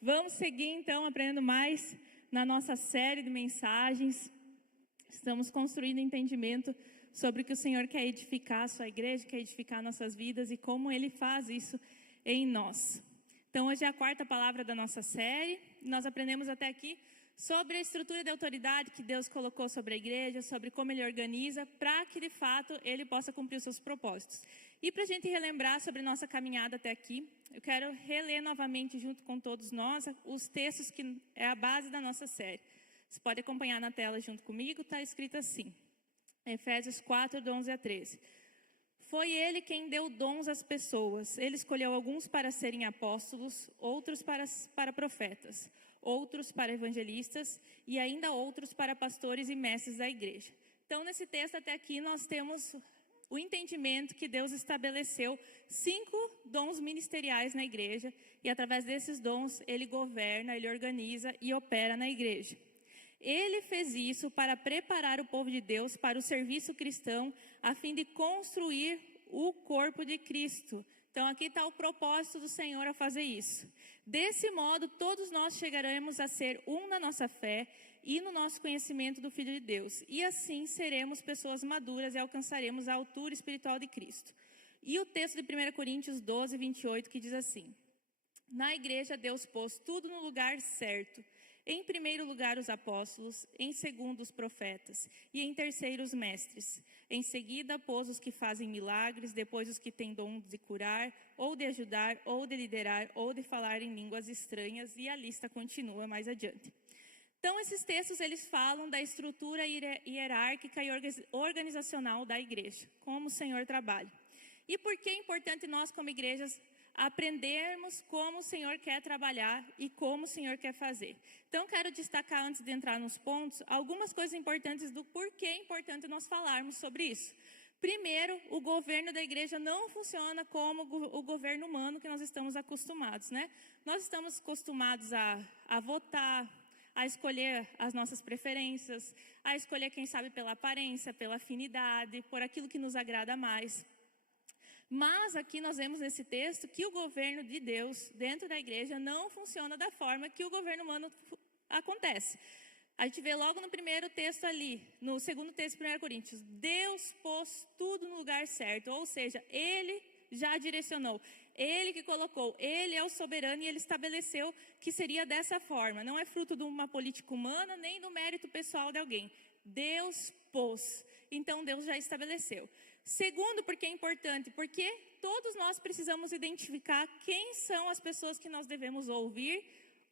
Vamos seguir então aprendendo mais na nossa série de mensagens. Estamos construindo entendimento sobre o que o Senhor quer edificar a sua igreja, quer edificar nossas vidas e como Ele faz isso em nós. Então hoje é a quarta palavra da nossa série. Nós aprendemos até aqui sobre a estrutura de autoridade que Deus colocou sobre a igreja, sobre como Ele organiza, para que de fato Ele possa cumprir os seus propósitos. E para a gente relembrar sobre nossa caminhada até aqui, eu quero reler novamente junto com todos nós os textos que é a base da nossa série. Você pode acompanhar na tela junto comigo, está escrito assim, Efésios 4, do 11 a 13. Foi Ele quem deu dons às pessoas. Ele escolheu alguns para serem apóstolos, outros para profetas, outros para evangelistas e ainda outros para pastores e mestres da igreja. Então, nesse texto até aqui, nós temos o entendimento que Deus estabeleceu 5 dons ministeriais na igreja e através desses dons Ele governa, Ele organiza e opera na igreja. Ele fez isso para preparar o povo de Deus para o serviço cristão, a fim de construir o corpo de Cristo. Então aqui está o propósito do Senhor a fazer isso. Desse modo, todos nós chegaremos a ser um na nossa fé e no nosso conhecimento do Filho de Deus. E assim seremos pessoas maduras e alcançaremos a altura espiritual de Cristo. E o texto de 1 Coríntios 12, 28, que diz assim: na igreja Deus pôs tudo no lugar certo. Em primeiro lugar os apóstolos, em segundo os profetas e em terceiro os mestres. Em seguida pôs os que fazem milagres, depois os que têm dom de curar, ou de ajudar, ou de liderar, ou de falar em línguas estranhas, e a lista continua mais adiante. Então esses textos eles falam da estrutura hierárquica e organizacional da igreja, como o Senhor trabalha. E por que é importante nós como igrejas aprendermos como o Senhor quer trabalhar e como o Senhor quer fazer. Então, quero destacar, antes de entrar nos pontos, algumas coisas importantes do porquê é importante nós falarmos sobre isso. Primeiro, o governo da igreja não funciona como o governo humano que nós estamos acostumados, né? Nós estamos acostumados a votar, a escolher as nossas preferências, a escolher, quem sabe, pela aparência, pela afinidade, por aquilo que nos agrada mais. Mas aqui nós vemos nesse texto que o governo de Deus dentro da igreja não funciona da forma que o governo humano acontece. A gente vê logo no primeiro texto ali, no segundo texto de 1 Coríntios, Deus pôs tudo no lugar certo, ou seja, Ele já direcionou, Ele que colocou, Ele é o soberano e Ele estabeleceu que seria dessa forma. Não é fruto de uma política humana, nem do mérito pessoal de alguém. Deus pôs, então Deus já estabeleceu. Segundo, porque é importante, porque todos nós precisamos identificar quem são as pessoas que nós devemos ouvir,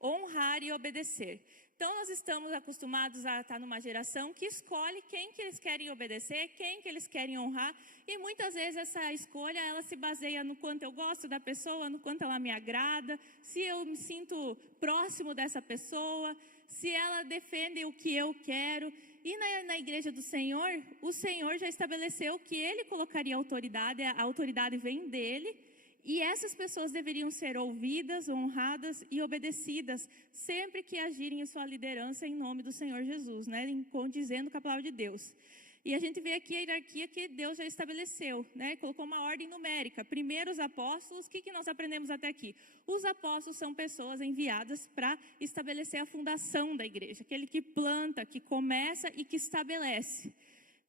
honrar e obedecer. Então nós estamos acostumados a estar numa geração que escolhe quem que eles querem obedecer, quem que eles querem honrar, e muitas vezes essa escolha ela se baseia no quanto eu gosto da pessoa, no quanto ela me agrada, se eu me sinto próximo dessa pessoa, se ela defende o que eu quero. E na igreja do Senhor, o Senhor já estabeleceu que Ele colocaria a autoridade vem dEle, e essas pessoas deveriam ser ouvidas, honradas e obedecidas, sempre que agirem em sua liderança em nome do Senhor Jesus, né? Condizendo com a palavra de Deus. E a gente vê aqui a hierarquia que Deus já estabeleceu, né? Colocou uma ordem numérica. Primeiro os apóstolos, o que nós aprendemos até aqui? Os apóstolos são pessoas enviadas para estabelecer a fundação da igreja, aquele que planta, que começa e que estabelece.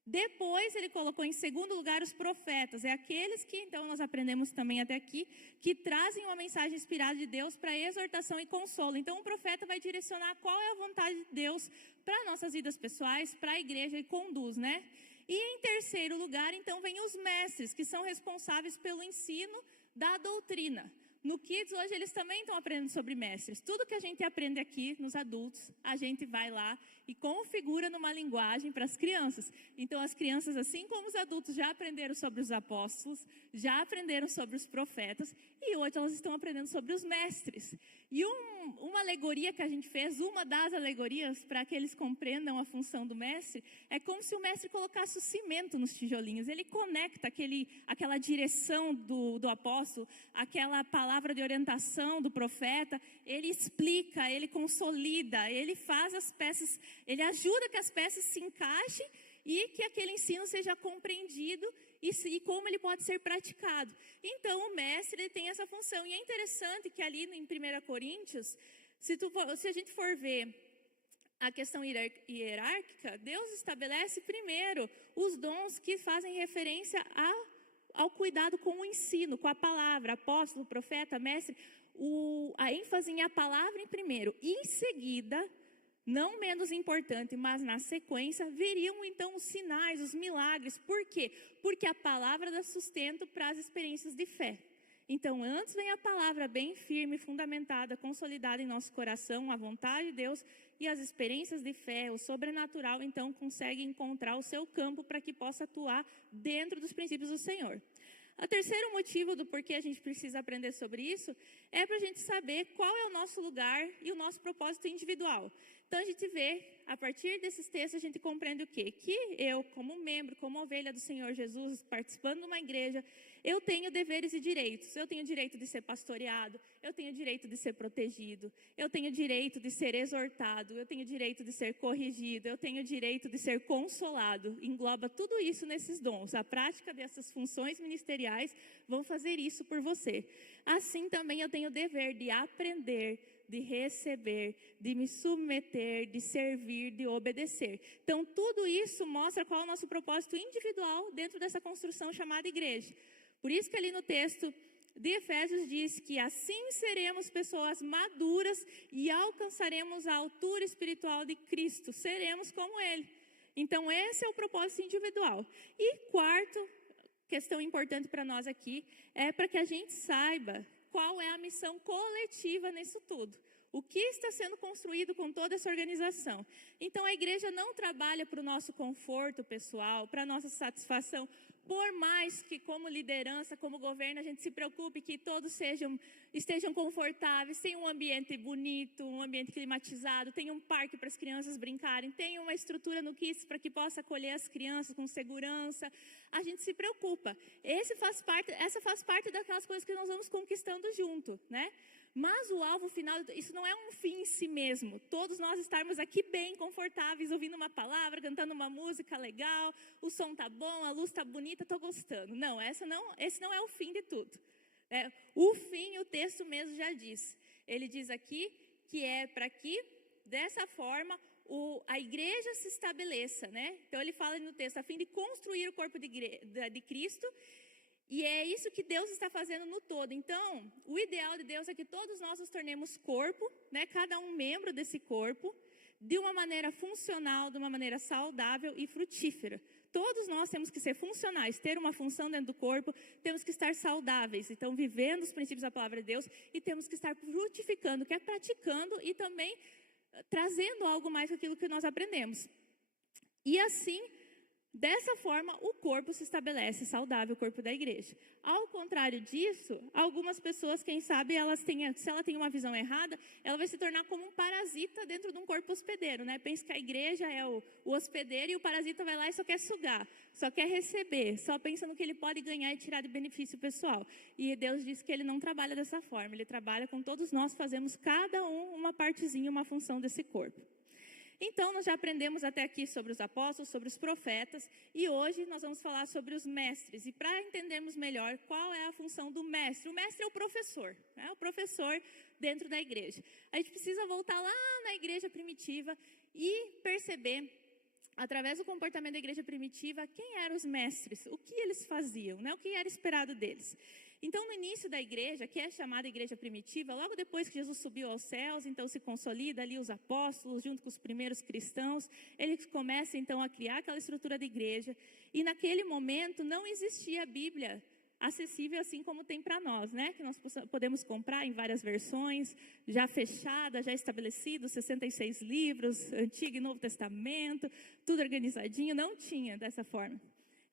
Depois ele colocou em segundo lugar os profetas, é aqueles que então nós aprendemos também até aqui, que trazem uma mensagem inspirada de Deus para exortação e consolo. Então o profeta vai direcionar qual é a vontade de Deus para nossas vidas pessoais, para a igreja e conduz, né? E em terceiro lugar então vem os mestres, que são responsáveis pelo ensino da doutrina. No Kids, hoje, eles também estão aprendendo sobre mestres. Tudo que a gente aprende aqui, nos adultos, a gente vai lá e configura numa linguagem para as crianças. Então, as crianças, assim como os adultos, já aprenderam sobre os apóstolos, já aprenderam sobre os profetas, e hoje elas estão aprendendo sobre os mestres. E uma alegoria que a gente fez, uma das alegorias, para que eles compreendam a função do mestre, é como se o mestre colocasse o cimento nos tijolinhos. Ele conecta aquela direção do apóstolo, aquela palavra de orientação do profeta, ele explica, ele consolida, ele faz as peças, ele ajuda que as peças se encaixem e que aquele ensino seja compreendido e como ele pode ser praticado. Então o mestre ele tem essa função, e é interessante que ali em 1 Coríntios, Se a gente for ver a questão hierárquica, Deus estabelece primeiro os dons que fazem referência ao cuidado com o ensino, com a palavra, apóstolo, profeta, mestre, a ênfase em a palavra em primeiro. E em seguida, não menos importante, mas na sequência, viriam então os sinais, os milagres. Por quê? Porque a palavra dá sustento para as experiências de fé. Então, antes vem a palavra bem firme, fundamentada, consolidada em nosso coração, a vontade de Deus, e as experiências de fé, o sobrenatural, então, consegue encontrar o seu campo para que possa atuar dentro dos princípios do Senhor. O terceiro motivo do porquê a gente precisa aprender sobre isso é para a gente saber qual é o nosso lugar e o nosso propósito individual. Então, a gente vê, a partir desses textos, a gente compreende o quê? Que eu, como membro, como ovelha do Senhor Jesus, participando de uma igreja, eu tenho deveres e direitos. Eu tenho direito de ser pastoreado, eu tenho direito de ser protegido, eu tenho direito de ser exortado, eu tenho direito de ser corrigido, eu tenho direito de ser consolado. Engloba tudo isso nesses dons. A prática dessas funções ministeriais vão fazer isso por você. Assim também eu tenho o dever de aprender, de receber, de me submeter, de servir, de obedecer. Então, tudo isso mostra qual é o nosso propósito individual dentro dessa construção chamada igreja. Por isso que ali no texto de Efésios diz que assim seremos pessoas maduras e alcançaremos a altura espiritual de Cristo. Seremos como Ele. Então, esse é o propósito individual. E quarto, questão importante para nós aqui, é para que a gente saiba qual é a missão coletiva nisso tudo. O que está sendo construído com toda essa organização. Então, a igreja não trabalha para o nosso conforto pessoal, para a nossa satisfação, por mais que como liderança, como governo, a gente se preocupe que todos estejam confortáveis, tenham um ambiente bonito, um ambiente climatizado, tenha um parque para as crianças brincarem, tenha uma estrutura no Kids para que possa acolher as crianças com segurança. A gente se preocupa. Essa faz parte daquelas coisas que nós vamos conquistando junto, né? Mas o alvo final, isso não é um fim em si mesmo. Todos nós estarmos aqui bem, confortáveis, ouvindo uma palavra, cantando uma música legal, o som tá bom, a luz tá bonita, tô gostando. Não, esse não é o fim de tudo. O fim, o texto mesmo já diz. Ele diz aqui que é para que, dessa forma, a igreja se estabeleça, né? Então ele fala no texto, a fim de construir o corpo de Cristo. E é isso que Deus está fazendo no todo. Então, o ideal de Deus é que todos nós nos tornemos corpo, né? Cada um membro desse corpo, de uma maneira funcional, de uma maneira saudável e frutífera. Todos nós temos que ser funcionais, ter uma função dentro do corpo, temos que estar saudáveis, então vivendo os princípios da palavra de Deus, e temos que estar frutificando, que é praticando e também trazendo algo mais daquilo que nós aprendemos. E assim, dessa forma, o corpo se estabelece saudável, o corpo da igreja. Ao contrário disso, algumas pessoas, quem sabe, se ela tem uma visão errada, ela vai se tornar como um parasita dentro de um corpo hospedeiro, né? Pensa que a igreja é o hospedeiro e o parasita vai lá e só quer sugar, só quer receber, só pensa no que ele pode ganhar e tirar de benefício pessoal. E Deus diz que Ele não trabalha dessa forma, Ele trabalha com todos nós, fazemos cada um uma partezinha, uma função desse corpo. Então, nós já aprendemos até aqui sobre os apóstolos, sobre os profetas, e hoje nós vamos falar sobre os mestres. E para entendermos melhor qual é a função do mestre, o mestre é o professor, né? O professor dentro da igreja. A gente precisa voltar lá na igreja primitiva e perceber, através do comportamento da igreja primitiva, quem eram os mestres, o que eles faziam, né? O que era esperado deles. Então, no início da igreja, que é chamada igreja primitiva, logo depois que Jesus subiu aos céus, então se consolida ali os apóstolos, junto com os primeiros cristãos, eles começam então a criar aquela estrutura da igreja, e naquele momento não existia a Bíblia acessível assim como tem para nós, né? Que nós podemos comprar em várias versões, já fechada, já estabelecido, 66 livros, Antigo e Novo Testamento, tudo organizadinho, não tinha dessa forma.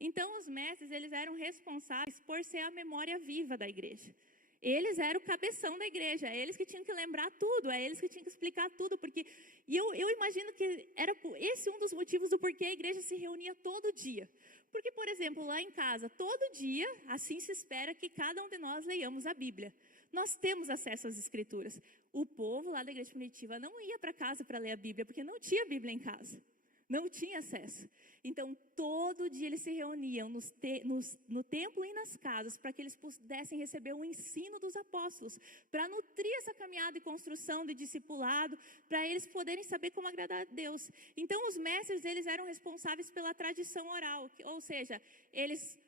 Então, os mestres, eles eram responsáveis por ser a memória viva da igreja. Eles eram o cabeção da igreja, é eles que tinham que lembrar tudo, é eles que tinham que explicar tudo, porque... E eu imagino que era esse um dos motivos do porquê a igreja se reunia todo dia. Porque, por exemplo, lá em casa, todo dia, assim se espera que cada um de nós leiamos a Bíblia. Nós temos acesso às Escrituras. O povo lá da igreja primitiva não ia para casa para ler a Bíblia, porque não tinha Bíblia em casa. Não tinha acesso. Então, todo dia eles se reuniam no templo e nas casas para que eles pudessem receber o ensino dos apóstolos, para nutrir essa caminhada de construção, de discipulado, para eles poderem saber como agradar a Deus. Então, os mestres, eles eram responsáveis pela tradição oral, ou seja, eles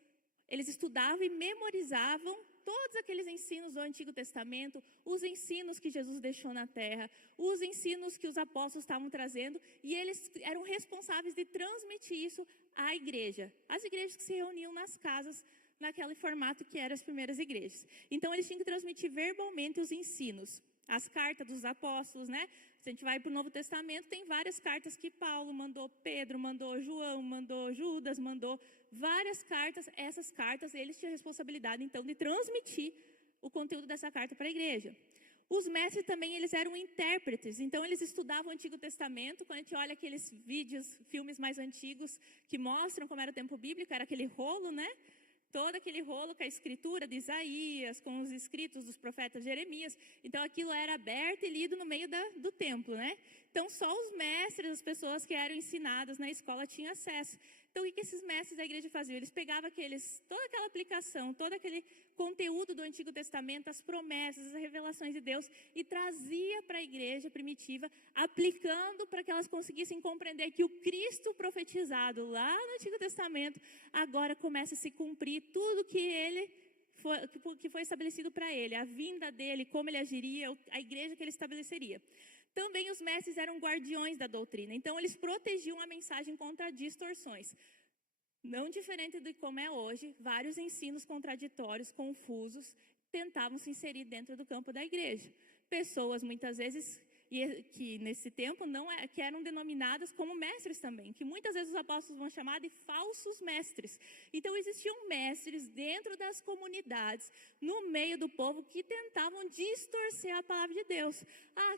estudavam e memorizavam todos aqueles ensinos do Antigo Testamento, os ensinos que Jesus deixou na terra, os ensinos que os apóstolos estavam trazendo, e eles eram responsáveis de transmitir isso à igreja. As igrejas que se reuniam nas casas, naquele formato que eram as primeiras igrejas. Então, eles tinham que transmitir verbalmente os ensinos. As cartas dos apóstolos, né? Se a gente vai para o Novo Testamento, tem várias cartas que Paulo mandou, Pedro mandou, João mandou, Judas mandou, várias cartas. Essas cartas, eles tinham a responsabilidade, então, de transmitir o conteúdo dessa carta para a igreja. Os mestres também, eles eram intérpretes, então eles estudavam o Antigo Testamento. Quando a gente olha aqueles vídeos, filmes mais antigos, que mostram como era o tempo bíblico, era aquele rolo, né? Todo aquele rolo com a escritura de Isaías, com os escritos dos profetas Jeremias. Então, aquilo era aberto e lido no meio do templo, né? Então, só os mestres, as pessoas que eram ensinadas na escola tinham acesso. Então, o que esses mestres da igreja faziam? Eles pegavam toda aquela aplicação, todo aquele conteúdo do Antigo Testamento, as promessas, as revelações de Deus, e trazia para a igreja primitiva, aplicando para que elas conseguissem compreender que o Cristo profetizado lá no Antigo Testamento, agora começa a se cumprir tudo que foi estabelecido para ele, a vinda dele, como ele agiria, a igreja que ele estabeleceria. Também os mestres eram guardiões da doutrina, então eles protegiam a mensagem contra distorções. Não diferente de como é hoje, vários ensinos contraditórios, confusos, tentavam se inserir dentro do campo da igreja. Pessoas, muitas vezes, que nesse tempo que eram denominadas como mestres também, que muitas vezes os apóstolos vão chamar de falsos mestres. Então, existiam mestres dentro das comunidades, no meio do povo, que tentavam distorcer a palavra de Deus.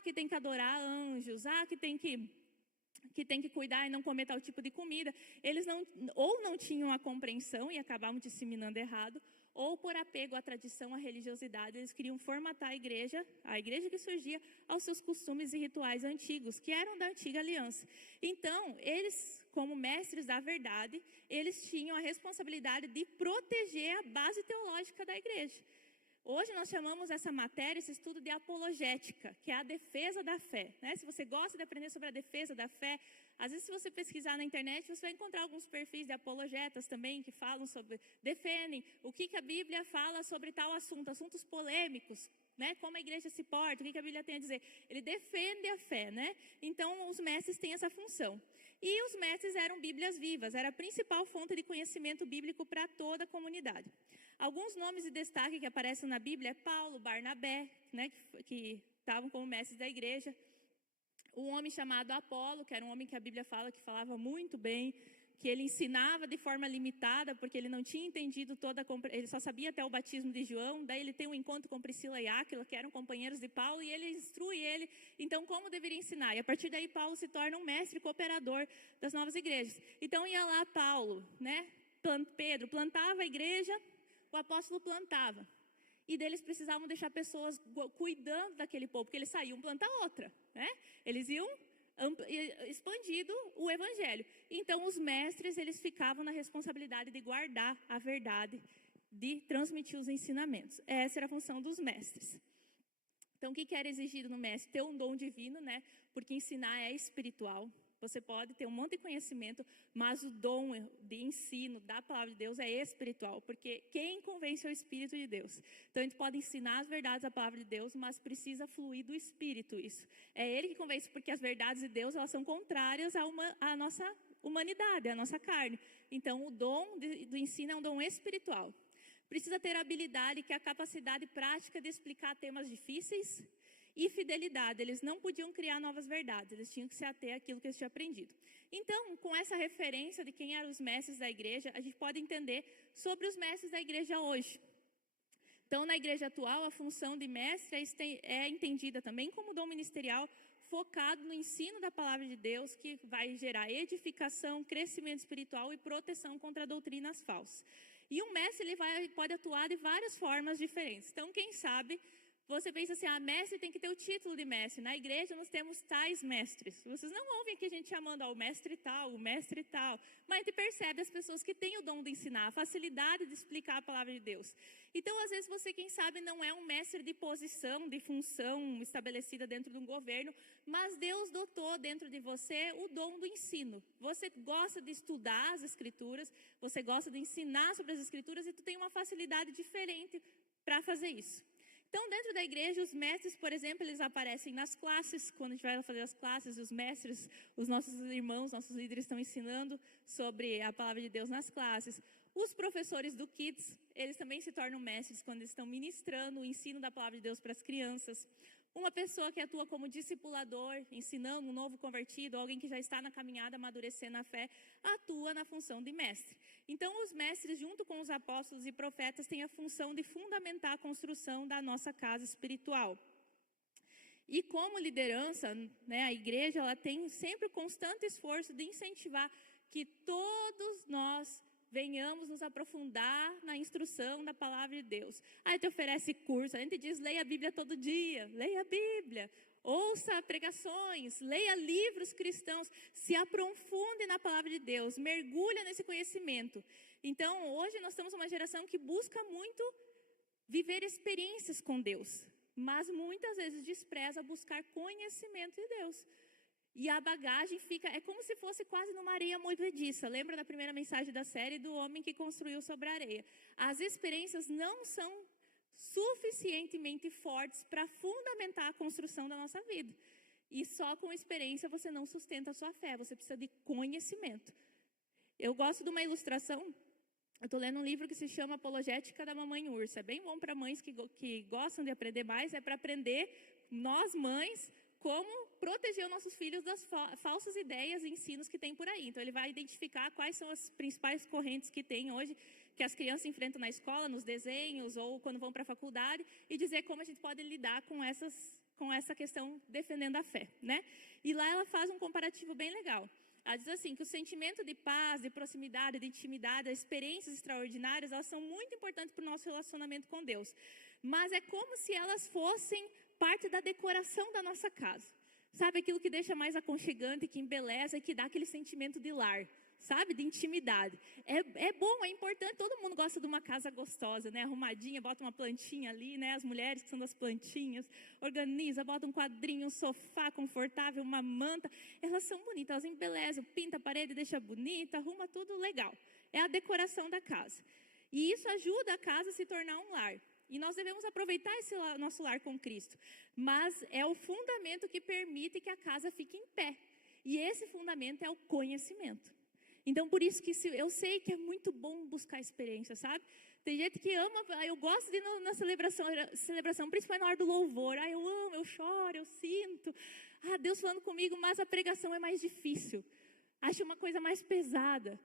Que tem que adorar anjos, que tem que cuidar e não comer tal tipo de comida. Eles não tinham a compreensão e acabavam disseminando errado, ou por apego à tradição, à religiosidade, eles queriam formatar a igreja que surgia, aos seus costumes e rituais antigos, que eram da antiga aliança. Então, eles, como mestres da verdade, eles tinham a responsabilidade de proteger a base teológica da igreja. Hoje nós chamamos essa matéria, esse estudo, de apologética, que é a defesa da fé, né? Se você gosta de aprender sobre a defesa da fé, às vezes se você pesquisar na internet, você vai encontrar alguns perfis de apologetas também, que falam sobre, defendem o que a Bíblia fala sobre tal assunto, assuntos polêmicos, né? Como a igreja se porta, o que a Bíblia tem a dizer. Ele defende a fé, né? Então, os mestres têm essa função. E os mestres eram Bíblias vivas, era a principal fonte de conhecimento bíblico para toda a comunidade. Alguns nomes de destaque que aparecem na Bíblia é Paulo, Barnabé, né, que estavam como mestres da igreja. Um homem chamado Apolo, que era um homem que a Bíblia fala que falava muito bem, que ele ensinava de forma limitada, porque ele não tinha entendido ele só sabia até o batismo de João. Daí ele tem um encontro com Priscila e Áquila, que eram companheiros de Paulo, e ele instrui ele, então, como deveria ensinar. E a partir daí Paulo se torna um mestre cooperador das novas igrejas. Então ia lá Paulo, né? Pedro plantava a igreja, o apóstolo plantava. E deles precisavam deixar pessoas cuidando daquele povo, porque eles saíam plantar outra, né? Eles iam expandido o evangelho. Então, os mestres, eles ficavam na responsabilidade de guardar a verdade, de transmitir os ensinamentos. Essa era a função dos mestres. Então, o que era exigido no mestre? Ter um dom divino, né? Porque ensinar é espiritual. Você pode ter um monte de conhecimento, mas o dom de ensino da palavra de Deus é espiritual, porque quem convence é o Espírito de Deus. Então, a gente pode ensinar as verdades da palavra de Deus, mas precisa fluir do Espírito isso. É Ele que convence, porque as verdades de Deus, elas são contrárias à nossa humanidade, à nossa carne. Então, o dom do ensino é um dom espiritual. Precisa ter habilidade, que é a capacidade prática de explicar temas difíceis, e fidelidade. Eles não podiam criar novas verdades, eles tinham que se ater àquilo que eles tinham aprendido. Então, com essa referência de quem eram os mestres da igreja, a gente pode entender sobre os mestres da igreja hoje. Então, na igreja atual, a função de mestre é entendida também como dom ministerial, focado no ensino da palavra de Deus, que vai gerar edificação, crescimento espiritual e proteção contra doutrinas falsas. E um mestre, ele pode atuar de várias formas diferentes. Então, quem sabe, você pensa assim, mestre tem que ter o título de mestre. Na igreja nós temos tais mestres. Vocês não ouvem aqui a gente chamando o mestre tal, o mestre tal. Mas a gente percebe as pessoas que têm o dom de ensinar, a facilidade de explicar a palavra de Deus. Então, às vezes, você, quem sabe, não é um mestre de posição, de função estabelecida dentro de um governo, mas Deus dotou dentro de você o dom do ensino. Você gosta de estudar as Escrituras, você gosta de ensinar sobre as Escrituras e tu tem uma facilidade diferente para fazer isso. Então, dentro da igreja, os mestres, por exemplo, eles aparecem nas classes. Quando a gente vai fazer as classes, os mestres, os nossos irmãos, nossos líderes estão ensinando sobre a palavra de Deus nas classes. Os professores do Kids, eles também se tornam mestres quando eles estão ministrando o ensino da palavra de Deus para as crianças. Uma pessoa que atua como discipulador, ensinando um novo convertido, alguém que já está na caminhada, amadurecendo a fé, atua na função de mestre. Então, os mestres, junto com os apóstolos e profetas, têm a função de fundamentar a construção da nossa casa espiritual. E como liderança, a igreja ela tem sempre o constante esforço de incentivar que todos nós venhamos nos aprofundar na instrução da palavra de Deus. A gente oferece curso, a gente diz, leia a Bíblia todo dia, leia a Bíblia, ouça pregações, leia livros cristãos, se aprofunde na palavra de Deus, mergulhe nesse conhecimento. Então, hoje nós estamos uma geração que busca muito viver experiências com Deus, mas muitas vezes despreza buscar conhecimento de Deus. E a bagagem fica, é como se fosse quase numa areia movediça. Lembra da primeira mensagem da série do homem que construiu sobre a areia? As experiências não são suficientemente fortes para fundamentar a construção da nossa vida. E só com experiência você não sustenta a sua fé, você precisa de conhecimento. Eu gosto de uma ilustração, eu estou lendo um livro que se chama Apologética da Mamãe Ursa. É bem bom para mães que gostam de aprender mais, é para aprender, nós mães, como proteger os nossos filhos das falsas ideias e ensinos que tem por aí. Então, ele vai identificar quais são as principais correntes que tem hoje, que as crianças enfrentam na escola, nos desenhos ou quando vão para a faculdade, e dizer como a gente pode lidar com essa questão defendendo a fé, né? E lá ela faz um comparativo bem legal. Ela diz assim, que o sentimento de paz, de proximidade, de intimidade, as experiências extraordinárias, elas são muito importantes para o nosso relacionamento com Deus. Mas é como se elas fossem parte da decoração da nossa casa. Sabe, aquilo que deixa mais aconchegante, que embeleza e que dá aquele sentimento de lar, sabe, de intimidade. É bom, é importante, todo mundo gosta de uma casa gostosa, né, arrumadinha, bota uma plantinha ali, né, as mulheres que são das plantinhas, organiza, bota um quadrinho, um sofá confortável, uma manta, elas são bonitas, elas embelezam, pinta a parede, deixa bonita, arruma tudo legal. É a decoração da casa. E isso ajuda a casa a se tornar um lar. E nós devemos aproveitar esse nosso lar com Cristo. Mas é o fundamento que permite que a casa fique em pé. E esse fundamento é o conhecimento. Então, por isso que eu sei que é muito bom buscar experiência, sabe? Tem gente que ama, eu gosto de ir na celebração, principalmente na hora do louvor. Eu amo, eu choro, eu sinto. Deus falando comigo, mas a pregação é mais difícil. Acho uma coisa mais pesada.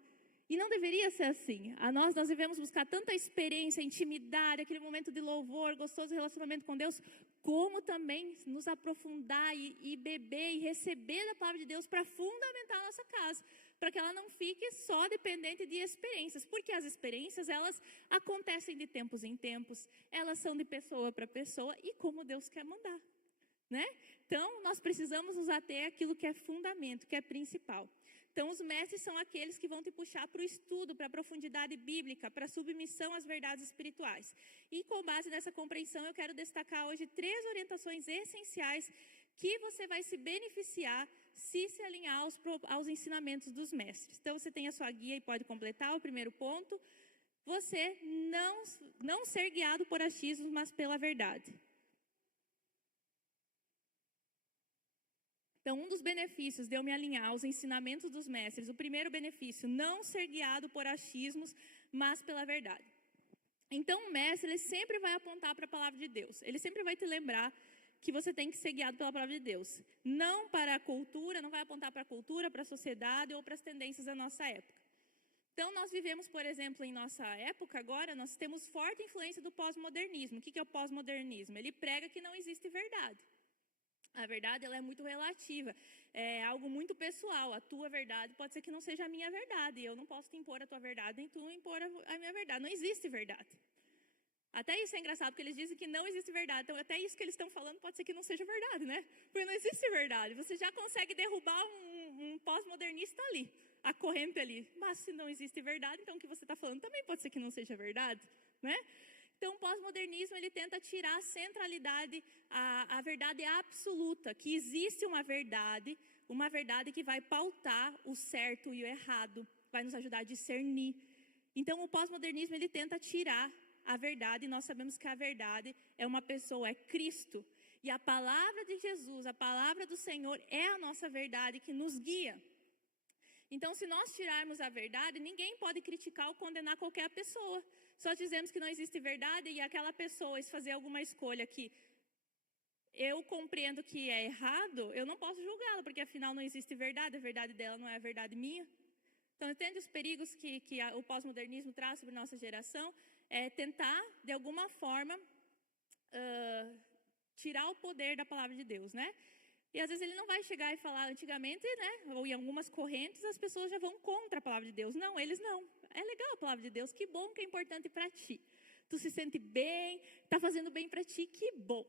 E não deveria ser assim. Nós devemos buscar tanta experiência, intimidade, aquele momento de louvor, gostoso relacionamento com Deus, como também nos aprofundar e beber e receber da palavra de Deus para fundamentar a nossa casa, para que ela não fique só dependente de experiências, porque as experiências, elas acontecem de tempos em tempos, elas são de pessoa para pessoa e como Deus quer mandar, né? Então, nós precisamos nos ater àquilo que é fundamento, que é principal. Então, os mestres são aqueles que vão te puxar para o estudo, para a profundidade bíblica, para a submissão às verdades espirituais. E com base nessa compreensão, eu quero destacar hoje 3 orientações essenciais que você vai se beneficiar se alinhar aos ensinamentos dos mestres. Então, você tem a sua guia e pode completar o primeiro ponto. Você não ser guiado por achismos, mas pela verdade. Então, um dos benefícios de eu me alinhar aos ensinamentos dos mestres, o primeiro benefício, não ser guiado por achismos, mas pela verdade. Então, o mestre, ele sempre vai apontar para a palavra de Deus. Ele sempre vai te lembrar que você tem que ser guiado pela palavra de Deus. Não para a cultura, não vai apontar para a cultura, para a sociedade ou para as tendências da nossa época. Então, nós vivemos, por exemplo, em nossa época agora, nós temos forte influência do pós-modernismo. O que é o pós-modernismo? Ele prega que não existe verdade. A verdade, ela é muito relativa, é algo muito pessoal. A tua verdade pode ser que não seja a minha verdade. Eu não posso te impor a tua verdade, nem tu impor a minha verdade. Não existe verdade. Até isso é engraçado, porque eles dizem que não existe verdade. Então, até isso que eles estão falando pode ser que não seja verdade, né? Porque não existe verdade. Você já consegue derrubar um pós-modernista ali, a corrente ali. Mas se não existe verdade, então o que você está falando também pode ser que não seja verdade, né? Então, o pós-modernismo, ele tenta tirar a centralidade, a verdade absoluta, que existe uma verdade que vai pautar o certo e o errado, vai nos ajudar a discernir. Então, o pós-modernismo, ele tenta tirar a verdade, e nós sabemos que a verdade é uma pessoa, é Cristo. E a palavra de Jesus, a palavra do Senhor é a nossa verdade que nos guia. Então, se nós tirarmos a verdade, ninguém pode criticar ou condenar qualquer pessoa. Só dizemos que não existe verdade e aquela pessoa fazer alguma escolha que eu compreendo que é errado, eu não posso julgá-la, porque afinal não existe verdade, a verdade dela não é a verdade minha. Então, entende os perigos que o pós-modernismo traz sobre nossa geração? É tentar, de alguma forma, tirar o poder da palavra de Deus, né? E às vezes ele não vai chegar e falar, antigamente, né? Ou em algumas correntes, as pessoas já vão contra a palavra de Deus. Não, eles não. É legal a palavra de Deus, que bom, que é importante para ti. Tu se sente bem, está fazendo bem para ti, que bom.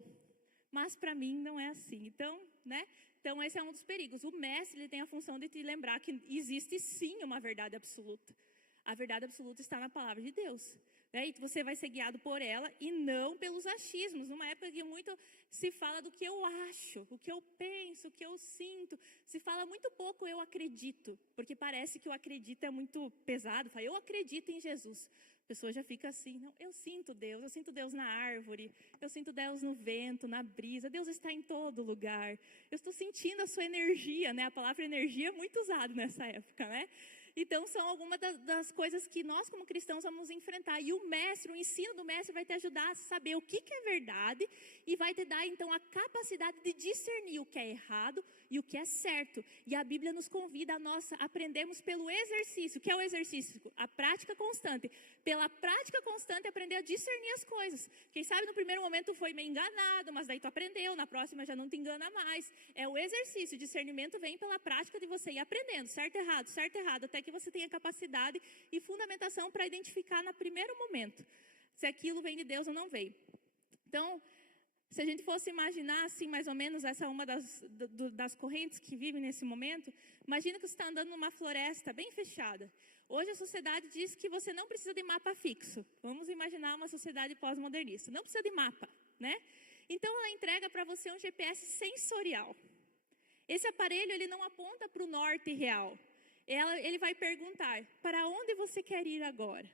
Mas para mim não é assim. Então, né? Então esse é um dos perigos. O mestre, ele tem a função de te lembrar que existe sim uma verdade absoluta. A verdade absoluta está na palavra de Deus. Né? E você vai ser guiado por ela e não pelos achismos. Numa época que muito se fala do que eu acho, o que eu penso, o que eu sinto. Se fala muito pouco eu acredito, porque parece que o acredito é muito pesado. Fala, eu acredito em Jesus. A pessoa já fica assim, não, eu sinto Deus na árvore, eu sinto Deus no vento, na brisa, Deus está em todo lugar. Eu estou sentindo a sua energia, né? A palavra energia é muito usada nessa época, né? Então, são algumas das coisas que nós, como cristãos, vamos enfrentar. E o ensino do mestre vai te ajudar a saber o que é verdade e vai te dar, então, a capacidade de discernir o que é errado e o que é certo. E a Bíblia nos convida a nós aprendermos pelo exercício. O que é o exercício? A prática constante. Pela prática constante, aprender a discernir as coisas. Quem sabe no primeiro momento foi meio enganado, mas daí tu aprendeu, na próxima já não te engana mais. É o exercício. O discernimento vem pela prática de você ir aprendendo, certo, errado, até que você tenha capacidade e fundamentação para identificar no primeiro momento se aquilo vem de Deus ou não veio. Então, se a gente fosse imaginar assim, mais ou menos, essa é uma das correntes que vivem nesse momento, imagina que você está andando numa floresta bem fechada. Hoje a sociedade diz que você não precisa de mapa fixo. Vamos imaginar uma sociedade pós-modernista. Não precisa de mapa, né? Então, ela entrega para você um GPS sensorial. Esse aparelho, ele não aponta para o norte real. Ele vai perguntar, para onde você quer ir agora?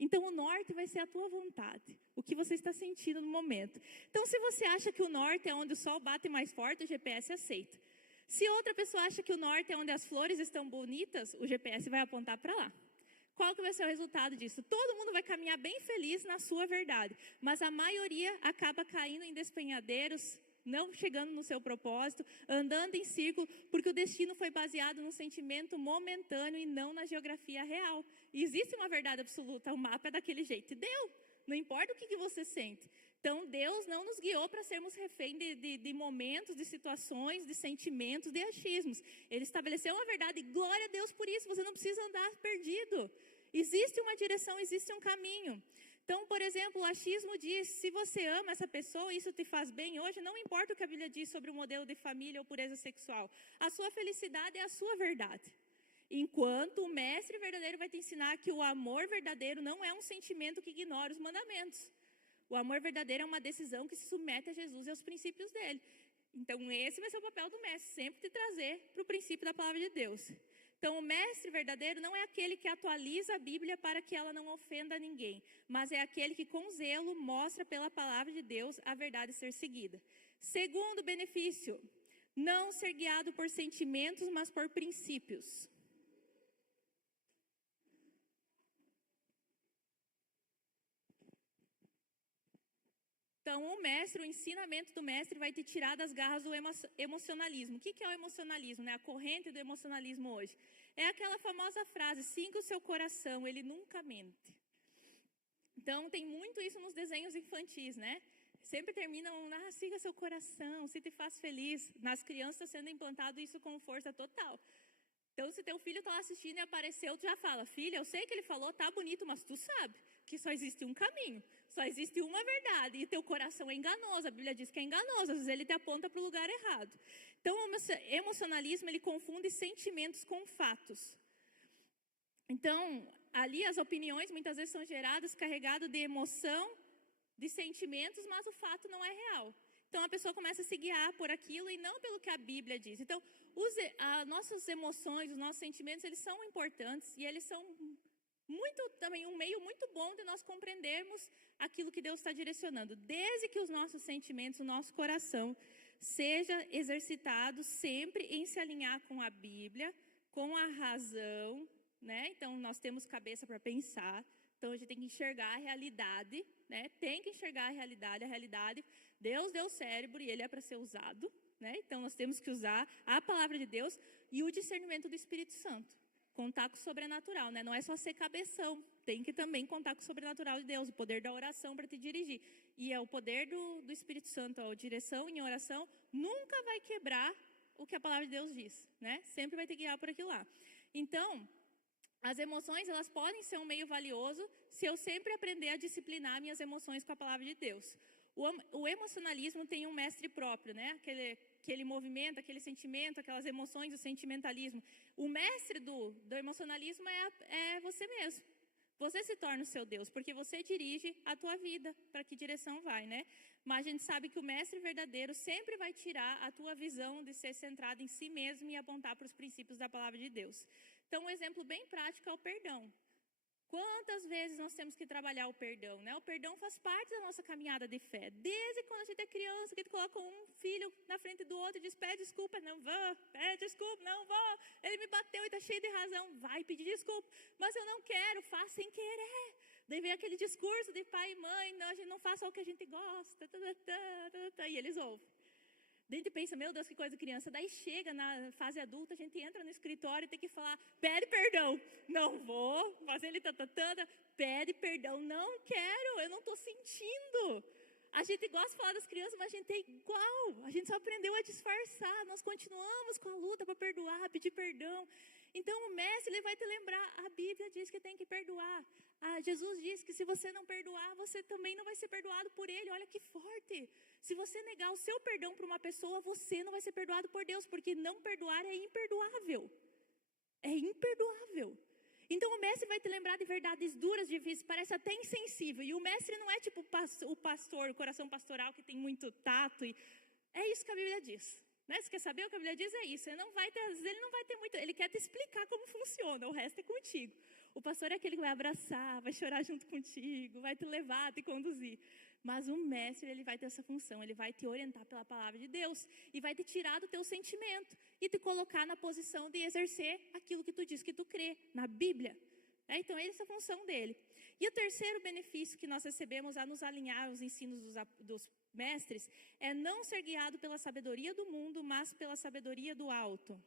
Então, o norte vai ser a tua vontade, o que você está sentindo no momento. Então, se você acha que o norte é onde o sol bate mais forte, o GPS aceita. Se outra pessoa acha que o norte é onde as flores estão bonitas, o GPS vai apontar para lá. Qual que vai ser o resultado disso? Todo mundo vai caminhar bem feliz na sua verdade, mas a maioria acaba caindo em despenhadeiros, não chegando no seu propósito, andando em círculo, porque o destino foi baseado num sentimento momentâneo e não na geografia real. E existe uma verdade absoluta, o mapa é daquele jeito, e deu, não importa o que você sente. Então, Deus não nos guiou para sermos refém de momentos, de situações, de sentimentos, de achismos. Ele estabeleceu uma verdade, e glória a Deus por isso, você não precisa andar perdido. Existe uma direção, existe um caminho. Então, por exemplo, o achismo diz, se você ama essa pessoa, isso te faz bem hoje, não importa o que a Bíblia diz sobre o modelo de família ou pureza sexual. A sua felicidade é a sua verdade. Enquanto o mestre verdadeiro vai te ensinar que o amor verdadeiro não é um sentimento que ignora os mandamentos. O amor verdadeiro é uma decisão que se submete a Jesus e aos princípios dele. Então, esse vai ser o papel do mestre, sempre te trazer para o princípio da palavra de Deus. Então, o mestre verdadeiro não é aquele que atualiza a Bíblia para que ela não ofenda ninguém, mas é aquele que com zelo mostra pela palavra de Deus a verdade ser seguida. Segundo benefício, não ser guiado por sentimentos, mas por princípios. Então, o ensinamento do mestre vai te tirar das garras do emocionalismo. O que é o emocionalismo? Né? A corrente do emocionalismo hoje. É aquela famosa frase, siga o seu coração, ele nunca mente. Então, tem muito isso nos desenhos infantis, né? Sempre terminam, siga seu coração, se te faz feliz. Nas crianças está sendo implantado isso com força total. Então, se teu filho está lá assistindo e apareceu, tu já fala, filha, eu sei que ele falou, tá bonito, mas tu sabe. que só existe um caminho, só existe uma verdade, e teu coração é enganoso, a Bíblia diz que é enganoso, às vezes ele te aponta para o lugar errado. Então, o emocionalismo, ele confunde sentimentos com fatos. Então, ali as opiniões muitas vezes são geradas carregadas de emoção, de sentimentos, mas o fato não é real. Então, a pessoa começa a se guiar por aquilo e não pelo que a Bíblia diz. Então, nossas emoções, os nossos sentimentos, eles são importantes e eles são também um meio muito bom de nós compreendermos aquilo que Deus está direcionando. Desde que os nossos sentimentos, o nosso coração, seja exercitado sempre em se alinhar com a Bíblia, com a razão, né? Então, nós temos cabeça para pensar. Então, a gente tem que enxergar a realidade, né? Tem que enxergar a realidade. Deus deu o cérebro e ele é para ser usado, né? Então, nós temos que usar a palavra de Deus e o discernimento do Espírito Santo. Contar com o sobrenatural, né? Não é só ser cabeção. Tem que também contar com o sobrenatural de Deus, o poder da oração para te dirigir. E é o poder do Espírito Santo, a direção em oração, nunca vai quebrar o que a palavra de Deus diz, né? Sempre vai te guiar por aquilo lá. Então, as emoções, elas podem ser um meio valioso se eu sempre aprender a disciplinar minhas emoções com a palavra de Deus. O emocionalismo tem um mestre próprio, né? Aquele movimento, aquele sentimento, aquelas emoções, o sentimentalismo. O mestre do emocionalismo é você mesmo. Você se torna o seu Deus, porque você dirige a tua vida, para que direção vai, né? Mas a gente sabe que o mestre verdadeiro sempre vai tirar a tua visão de ser centrado em si mesmo e apontar para os princípios da palavra de Deus. Então, um exemplo bem prático é o perdão. Quantas vezes nós temos que trabalhar o perdão, né? O perdão faz parte da nossa caminhada de fé. Desde quando a gente é criança, que tu coloca um filho na frente do outro e diz, pede desculpa, não vou, pede desculpa, não vou, ele me bateu e está cheio de razão, vai pedir desculpa, mas eu não quero, faz sem querer. Daí vem aquele discurso de pai e mãe, não, a gente não faz só o que a gente gosta, e eles ouvem. Daí a gente pensa, meu Deus, que coisa de criança. Daí chega na fase adulta, a gente entra no escritório e tem que falar, pede perdão. Não vou fazer ele pede perdão. Não quero, eu não estou sentindo. A gente gosta de falar das crianças, mas a gente é igual. A gente só aprendeu a disfarçar. Nós continuamos com a luta para perdoar, pedir perdão. Então o mestre, ele vai te lembrar, a Bíblia diz que tem que perdoar. Jesus diz que se você não perdoar, você também não vai ser perdoado por ele. Olha que forte. Se você negar o seu perdão para uma pessoa, você não vai ser perdoado por Deus, porque não perdoar é imperdoável. É imperdoável. Então o mestre vai te lembrar de verdades duras, difíceis, parece até insensível. E o mestre não é tipo o pastor, o coração pastoral que tem muito tato. É isso que a Bíblia diz. Né? Você quer saber o que a Bíblia diz? É isso. Ele não vai ter muito. Ele quer te explicar como funciona, o resto é contigo. O pastor é aquele que vai abraçar, vai chorar junto contigo, vai te levar, te conduzir. Mas o mestre, ele vai ter essa função, ele vai te orientar pela palavra de Deus e vai te tirar do teu sentimento e te colocar na posição de exercer aquilo que tu diz que tu crê, na Bíblia. Então, essa é a função dele. E o terceiro benefício que nós recebemos a nos alinhar aos ensinos dos mestres é não ser guiado pela sabedoria do mundo, mas pela sabedoria do alto.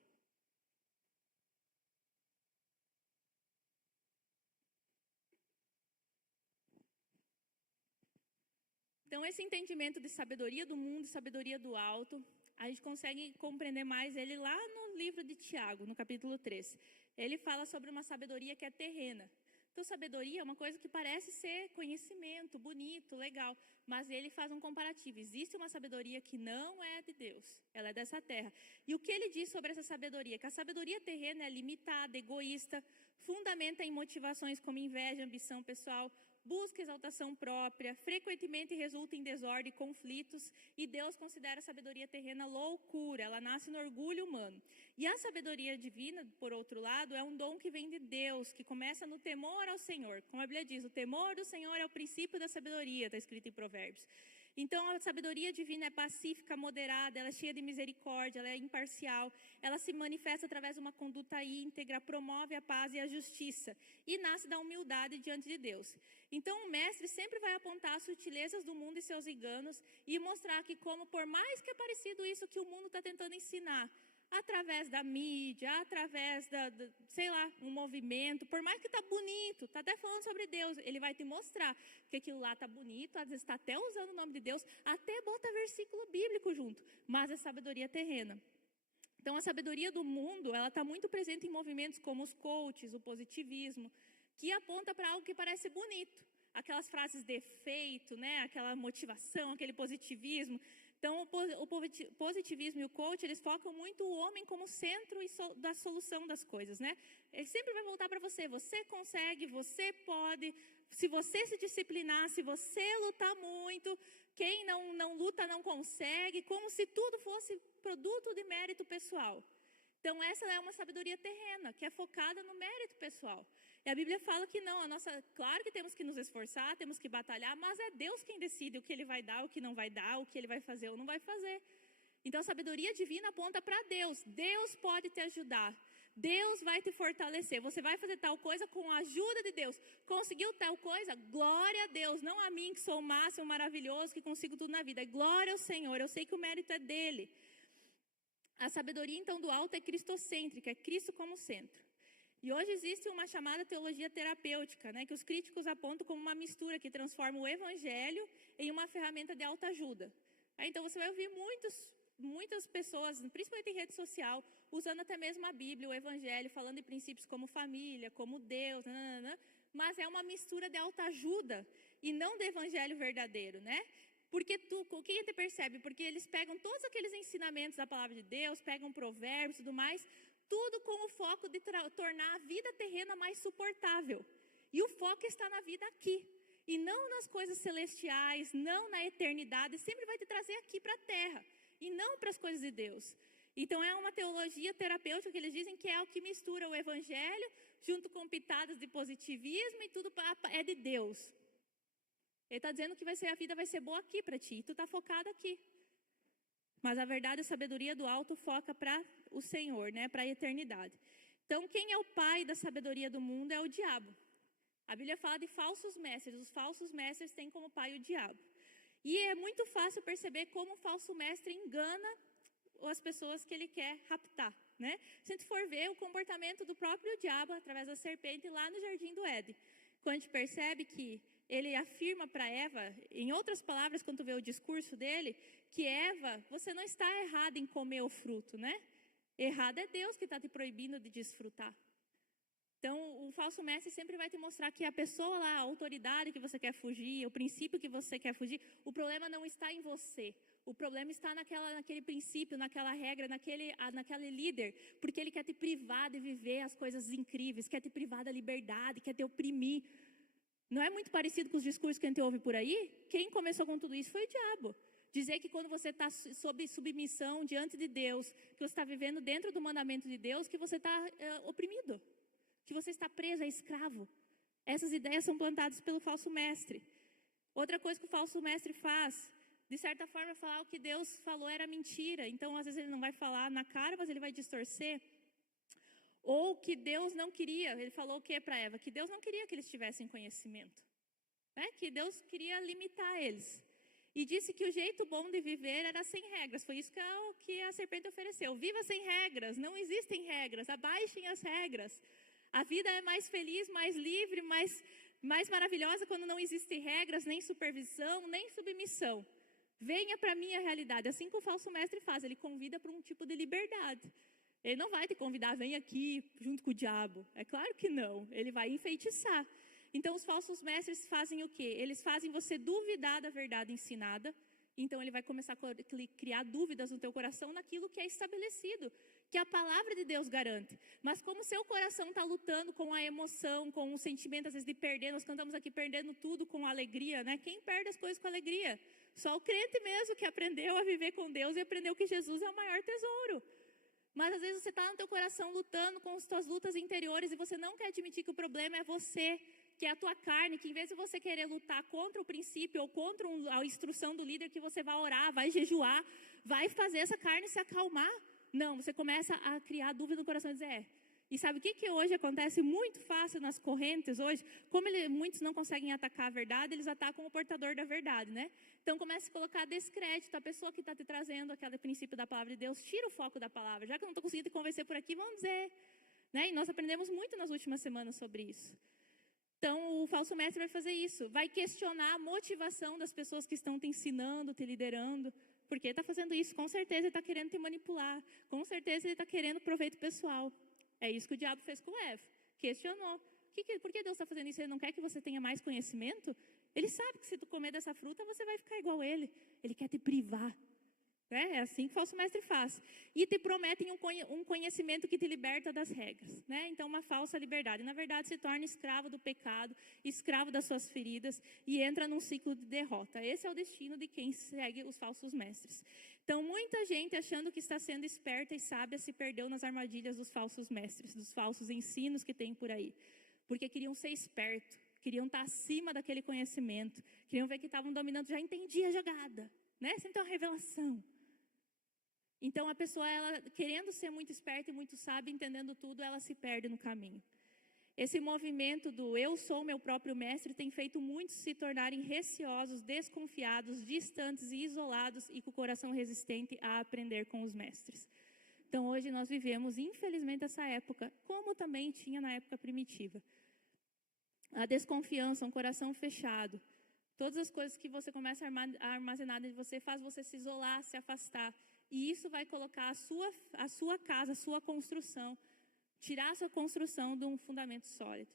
Então, esse entendimento de sabedoria do mundo e sabedoria do alto, a gente consegue compreender mais ele lá no livro de Tiago, no capítulo 3. Ele fala sobre uma sabedoria que é terrena. Então, sabedoria é uma coisa que parece ser conhecimento, bonito, legal, mas ele faz um comparativo. Existe uma sabedoria que não é de Deus, ela é dessa terra. E o que ele diz sobre essa sabedoria? Que a sabedoria terrena é limitada, egoísta, fundamenta em motivações como inveja, ambição pessoal, busca exaltação própria, frequentemente resulta em desordem e conflitos, e Deus considera a sabedoria terrena loucura, ela nasce no orgulho humano. E a sabedoria divina, por outro lado, é um dom que vem de Deus, que começa no temor ao Senhor. Como a Bíblia diz, o temor do Senhor é o princípio da sabedoria, está escrito em Provérbios. Então, a sabedoria divina é pacífica, moderada, ela é cheia de misericórdia, ela é imparcial, ela se manifesta através de uma conduta íntegra, promove a paz e a justiça e nasce da humildade diante de Deus. Então, o mestre sempre vai apontar as sutilezas do mundo e seus enganos e mostrar que, como por mais que é parecido isso que o mundo está tentando ensinar, através da mídia, através sei lá, um movimento, por mais que está bonito, está até falando sobre Deus, ele vai te mostrar que aquilo lá está bonito, às vezes está até usando o nome de Deus, até bota versículo bíblico junto, mas é sabedoria terrena. Então, a sabedoria do mundo, ela está muito presente em movimentos como os coaches, o positivismo, que aponta para algo que parece bonito. aquelas frases de efeito, né? Aquela motivação, aquele positivismo. Então, o positivismo e o coach, eles focam muito o homem como centro da solução das coisas, né? Ele sempre vai voltar para você. Você consegue, você pode. Se você se disciplinar, se você lutar muito, quem não luta não consegue, como se tudo fosse produto de mérito pessoal. Então, essa é uma sabedoria terrena, que é focada no mérito pessoal. E a Bíblia fala que não, claro que temos que nos esforçar, temos que batalhar, mas é Deus quem decide o que Ele vai dar, o que não vai dar, o que Ele vai fazer ou não vai fazer. Então, a sabedoria divina aponta para Deus. Deus pode te ajudar. Deus vai te fortalecer. Você vai fazer tal coisa com a ajuda de Deus. Conseguiu tal coisa? Glória a Deus. Não a mim que sou o máximo, maravilhoso, que consigo tudo na vida. Glória ao Senhor. Eu sei que o mérito é dele. A sabedoria, então, do alto é cristocêntrica, é Cristo como centro. E hoje existe uma chamada teologia terapêutica, né, que os críticos apontam como uma mistura que transforma o evangelho em uma ferramenta de autoajuda. Então, você vai ouvir muitas pessoas, principalmente em rede social, usando até mesmo a Bíblia, o evangelho, falando de princípios como família, como Deus, mas é uma mistura de autoajuda e não de evangelho verdadeiro, né? Porque o que a gente percebe? Porque eles pegam todos aqueles ensinamentos da palavra de Deus, pegam provérbios e tudo mais, tudo com o foco de tornar a vida terrena mais suportável. E o foco está na vida aqui. E não nas coisas celestiais, não na eternidade, sempre vai te trazer aqui para a terra. E não para as coisas de Deus. Então é uma teologia terapêutica que eles dizem que é o que mistura o evangelho junto com pitadas de positivismo e tudo é de Deus. Ele está dizendo que a vida vai ser boa aqui para ti, e tu está focado aqui. Mas a verdade, a sabedoria do alto foca para o Senhor, né? Para a eternidade. Então, quem é o pai da sabedoria do mundo é o diabo. A Bíblia fala de falsos mestres. Os falsos mestres têm como pai o diabo. E é muito fácil perceber como o falso mestre engana as pessoas que ele quer raptar, né? Se a gente for ver o comportamento do próprio diabo através da serpente lá no Jardim do Éden, quando a gente percebe que ele afirma para Eva, em outras palavras, quando tu vê o discurso dele, que Eva, você não está errada em comer o fruto, né? Errado é Deus que está te proibindo de desfrutar. Então, o falso mestre sempre vai te mostrar que a pessoa lá, a autoridade que você quer fugir, o princípio que você quer fugir, o problema não está em você. O problema está naquele princípio, naquela regra, naquele líder, porque ele quer te privar de viver as coisas incríveis, quer te privar da liberdade, quer te oprimir. Não é muito parecido com os discursos que a gente ouve por aí? Quem começou com tudo isso foi o diabo. Dizer que quando você está sob submissão diante de Deus, que você está vivendo dentro do mandamento de Deus, que você está oprimido, que você está preso, é escravo. Essas ideias são plantadas pelo falso mestre. Outra coisa que o falso mestre faz, de certa forma, é falar o que Deus falou era mentira. Então, às vezes ele não vai falar na cara, mas ele vai distorcer. Ou que Deus não queria, ele falou o que para Eva? Que Deus não queria que eles tivessem conhecimento. Né? Que Deus queria limitar eles. E disse que o jeito bom de viver era sem regras. Foi isso que a serpente ofereceu. Viva sem regras, não existem regras, abaixem as regras. A vida é mais feliz, mais livre, mais maravilhosa quando não existem regras, nem supervisão, nem submissão. Venha para a minha realidade. Assim que o falso mestre faz, ele convida para um tipo de liberdade. Ele não vai te convidar, vem aqui junto com o diabo. É claro que não. Ele vai enfeitiçar. Então, os falsos mestres fazem o quê? Eles fazem você duvidar da verdade ensinada. Então, ele vai começar a criar dúvidas no teu coração naquilo que é estabelecido, que a palavra de Deus garante. Mas como seu coração está lutando com a emoção, com o sentimento, às vezes, de perder, nós cantamos aqui perdendo tudo com alegria, né? Quem perde as coisas com alegria? Só o crente mesmo que aprendeu a viver com Deus e aprendeu que Jesus é o maior tesouro. Mas às vezes você está no teu coração lutando com as tuas lutas interiores e você não quer admitir que o problema é você, que é a tua carne, que em vez de você querer lutar contra o princípio ou contra a instrução do líder, que você vai orar, vai jejuar, vai fazer essa carne se acalmar. Não, você começa a criar dúvida no coração e dizer, E sabe o que hoje acontece muito fácil nas correntes hoje? Como muitos não conseguem atacar a verdade, eles atacam o portador da verdade, né? Então começa a colocar descrédito. A pessoa que está te trazendo aquele princípio da palavra de Deus, tira o foco da palavra. Já que eu não estou conseguindo te convencer por aqui, vamos dizer. Né? E nós aprendemos muito nas últimas semanas sobre isso. Então o falso mestre vai fazer isso. Vai questionar a motivação das pessoas que estão te ensinando, te liderando. Por que está fazendo isso? Com certeza ele está querendo te manipular. Com certeza ele está querendo proveito pessoal. É isso que o diabo fez com Eva. Questionou. Por que Deus está fazendo isso? Ele não quer que você tenha mais conhecimento? Ele sabe que se tu comer dessa fruta, você vai ficar igual a ele. Ele quer te privar. É assim que o falso mestre faz. E te prometem um conhecimento que te liberta das regras. Né? Então, uma falsa liberdade. Na verdade, se torna escravo do pecado, escravo das suas feridas e entra num ciclo de derrota. Esse é o destino de quem segue os falsos mestres. Então, muita gente achando que está sendo esperta e sábia se perdeu nas armadilhas dos falsos mestres, dos falsos ensinos que tem por aí. Porque queriam ser espertos, queriam estar acima daquele conhecimento, queriam ver que estavam dominando, já entendia a jogada. Né? Sempre tem uma revelação. Então, a pessoa, ela, querendo ser muito esperta e muito sábia, entendendo tudo, ela se perde no caminho. Esse movimento do eu sou meu próprio mestre tem feito muitos se tornarem receosos, desconfiados, distantes e isolados e com o coração resistente a aprender com os mestres. Então, hoje nós vivemos, infelizmente, essa época, como também tinha na época primitiva. A desconfiança, um coração fechado. Todas as coisas que você começa a armazenar dentro de você faz você se isolar, se afastar. E isso vai colocar a sua casa, a sua construção, tirar a sua construção de um fundamento sólido.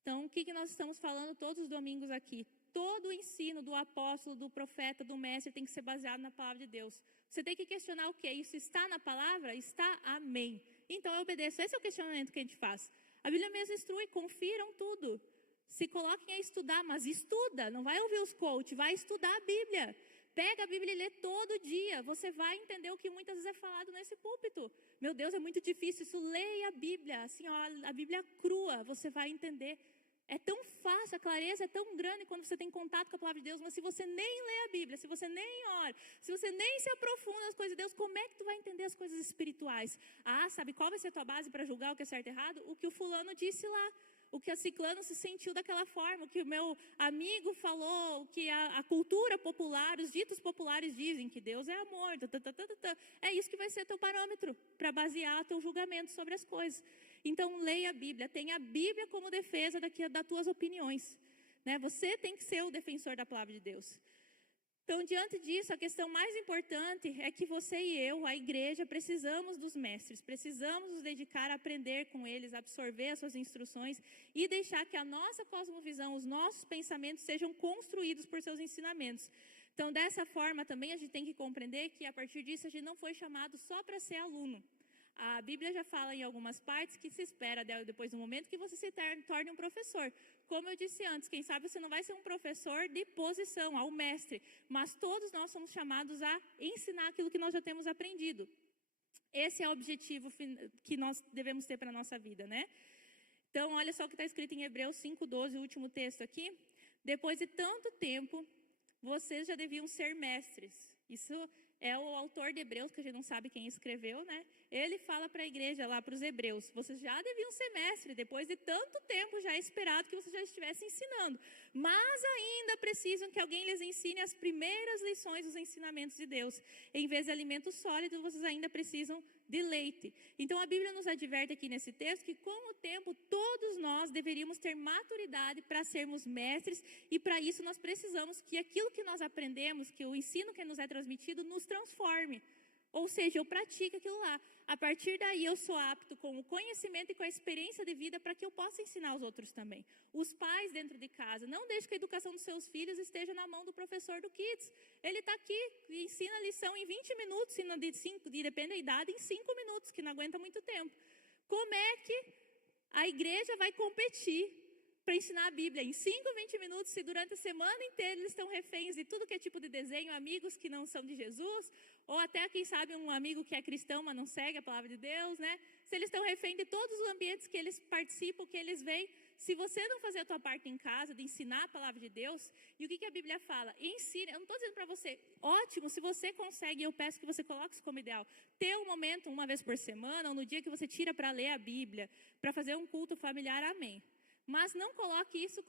Então, o que nós estamos falando todos os domingos aqui? Todo o ensino do apóstolo, do profeta, do mestre tem que ser baseado na palavra de Deus. Você tem que questionar o quê? Isso está na palavra? Está, amém. Então, eu obedeço. Esse é o questionamento que a gente faz. A Bíblia mesmo instrui, confiram tudo. Se coloquem a estudar, mas estuda. Não vai ouvir os coach, vai estudar a Bíblia. Pega a Bíblia e lê todo dia. Você vai entender o que muitas vezes é falado nesse púlpito. Meu Deus, é muito difícil isso. Leia a Bíblia, assim, ó, a Bíblia crua, você vai entender. É tão fácil, a clareza é tão grande quando você tem contato com a palavra de Deus, mas se você nem lê a Bíblia, se você nem ora, se você nem se aprofunda nas coisas de Deus, como é que tu vai entender as coisas espirituais? Ah, sabe qual vai ser a tua base para julgar o que é certo e errado? O que o fulano disse lá. O que a ciclano se sentiu daquela forma, o que o meu amigo falou, o que a cultura popular, os ditos populares dizem, que Deus é amor, é isso que vai ser teu parâmetro para basear teu julgamento sobre as coisas. Então, leia a Bíblia, tenha a Bíblia como defesa das tuas opiniões. Né? Você tem que ser o defensor da palavra de Deus. Então, diante disso, a questão mais importante é que você e eu, a igreja, precisamos dos mestres, precisamos nos dedicar a aprender com eles, absorver as suas instruções e deixar que a nossa cosmovisão, os nossos pensamentos sejam construídos por seus ensinamentos. Então, dessa forma também a gente tem que compreender que a partir disso a gente não foi chamado só para ser aluno. A Bíblia já fala em algumas partes que se espera depois do momento que você se torne um professor. Como eu disse antes, quem sabe você não vai ser um professor de posição, ao mestre, mas todos nós somos chamados a ensinar aquilo que nós já temos aprendido. Esse é o objetivo que nós devemos ter para a nossa vida, né? Então, olha só o que está escrito em Hebreus 5:12, o último texto aqui. Depois de tanto tempo, vocês já deviam ser mestres. Isso é o autor de Hebreus, que a gente não sabe quem escreveu, né? Ele fala para a igreja lá, para os hebreus, vocês já deviam ser mestres, depois de tanto tempo já é esperado que vocês já estivessem ensinando. Mas ainda precisam que alguém lhes ensine as primeiras lições dos ensinamentos de Deus. Em vez de alimento sólido, vocês ainda precisam de leite. Então a Bíblia nos adverte aqui nesse texto que com o tempo todos nós deveríamos ter maturidade para sermos mestres e para isso nós precisamos que aquilo que nós aprendemos, que o ensino que nos é transmitido nos transforme. Ou seja, eu pratico aquilo lá. A partir daí eu sou apto com o conhecimento e com a experiência de vida para que eu possa ensinar os outros também. Os pais dentro de casa, não deixem que a educação dos seus filhos esteja na mão do professor do Kids. Ele está aqui e ensina a lição em 20 minutos, e depende da idade, em 5 minutos, que não aguenta muito tempo. Como é que a igreja vai competir para ensinar a Bíblia em 5, 20 minutos, se durante a semana inteira eles estão reféns de tudo que é tipo de desenho, amigos que não são de Jesus, ou até, quem sabe, um amigo que é cristão, mas não segue a palavra de Deus, né? Se eles estão refém de todos os ambientes que eles participam, que eles veem, se você não fazer a tua parte em casa, de ensinar a palavra de Deus, e o que a Bíblia fala? Ensine, eu não estou dizendo para você, ótimo, se você consegue, eu peço que você coloque isso como ideal, ter um momento, uma vez por semana, ou no dia que você tira para ler a Bíblia, para fazer um culto familiar, amém. Mas não coloque isso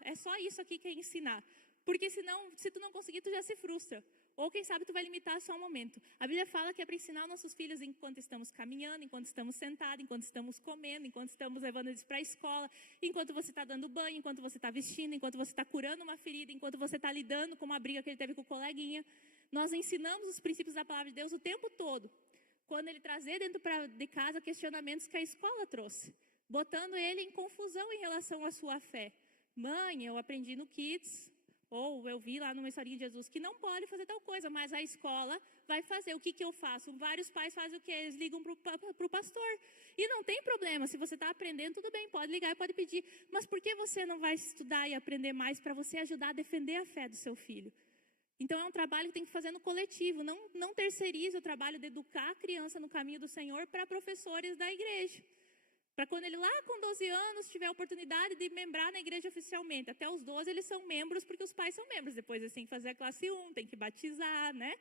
é só isso aqui que é ensinar. Porque senão, se tu não conseguir, tu já se frustra. Ou quem sabe tu vai limitar só um momento. A Bíblia fala que é para ensinar nossos filhos enquanto estamos caminhando, enquanto estamos sentados, enquanto estamos comendo, enquanto estamos levando eles para a escola, enquanto você está dando banho, enquanto você está vestindo, enquanto você está curando uma ferida, enquanto você está lidando com uma briga que ele teve com o coleguinha. Nós ensinamos os princípios da palavra de Deus o tempo todo. Quando ele trazer dentro de casa questionamentos que a escola trouxe. botando ele em confusão em relação à sua fé. Mãe, eu aprendi no Kids, ou eu vi lá numa historinha de Jesus que não pode fazer tal coisa, mas a escola vai fazer. O que eu faço? Vários pais fazem o quê? Eles ligam para o pastor. E não tem problema, se você está aprendendo, tudo bem, pode ligar e pode pedir. Mas por que você não vai estudar e aprender mais para você ajudar a defender a fé do seu filho? Então é um trabalho que tem que fazer no coletivo. Não terceirize o trabalho de educar a criança no caminho do Senhor para professores da igreja. Para quando ele lá com 12 anos tiver a oportunidade de membrar na igreja oficialmente. Até os 12 eles são membros porque os pais são membros. Depois eles têm que fazer a classe 1, tem que batizar, né?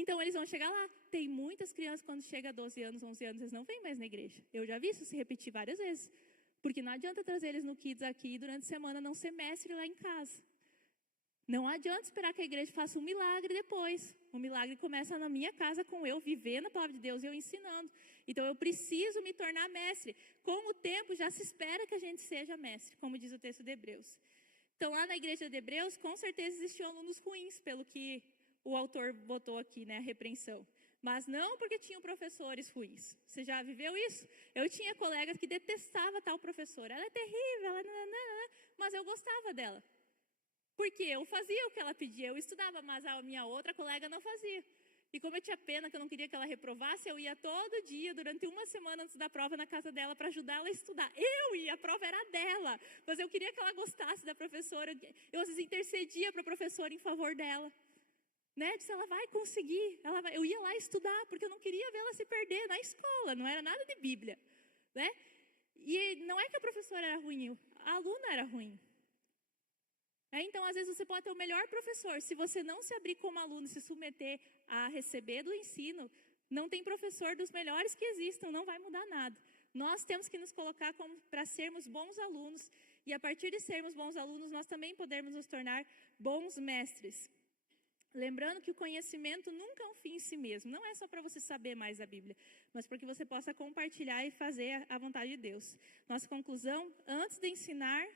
Então eles vão chegar lá. Tem muitas crianças quando chega a 12 anos, 11 anos, eles não vêm mais na igreja. Eu já vi isso se repetir várias vezes. Porque não adianta trazer eles no Kids aqui e durante a semana não ser mestre lá em casa. Não adianta esperar que a igreja faça um milagre depois. O milagre começa na minha casa com eu vivendo a palavra de Deus e eu ensinando. Então eu preciso me tornar mestre. Com o tempo já se espera que a gente seja mestre, como diz o texto de Hebreus. Então lá na igreja de Hebreus, com certeza existiam alunos ruins, pelo que o autor botou aqui, né, a repreensão. Mas não porque tinham professores ruins. Você já viveu isso? Eu tinha colegas que detestavam tal professora. Ela é terrível, mas eu gostava dela. Porque eu fazia o que ela pedia, eu estudava, mas a minha outra colega não fazia. E como eu tinha pena que eu não queria que ela reprovasse, eu ia todo dia, durante uma semana antes da prova, na casa dela para ajudar ela a estudar. Eu ia, a prova era dela, mas eu queria que ela gostasse da professora. Eu às vezes intercedia para a professora em favor dela. Né? Disse, ela vai conseguir. Eu ia lá estudar, porque eu não queria ver ela se perder na escola, não era nada de Bíblia. Né? E não é que a professora era ruim, a aluna era ruim. Então, às vezes, você pode ter o melhor professor. Se você não se abrir como aluno e se submeter a receber do ensino, não tem professor dos melhores que existam, não vai mudar nada. Nós temos que nos colocar para sermos bons alunos. E a partir de sermos bons alunos, nós também podemos nos tornar bons mestres. Lembrando que o conhecimento nunca é um fim em si mesmo. Não é só para você saber mais a Bíblia, mas para que você possa compartilhar e fazer a vontade de Deus. Nossa conclusão, antes de ensinar...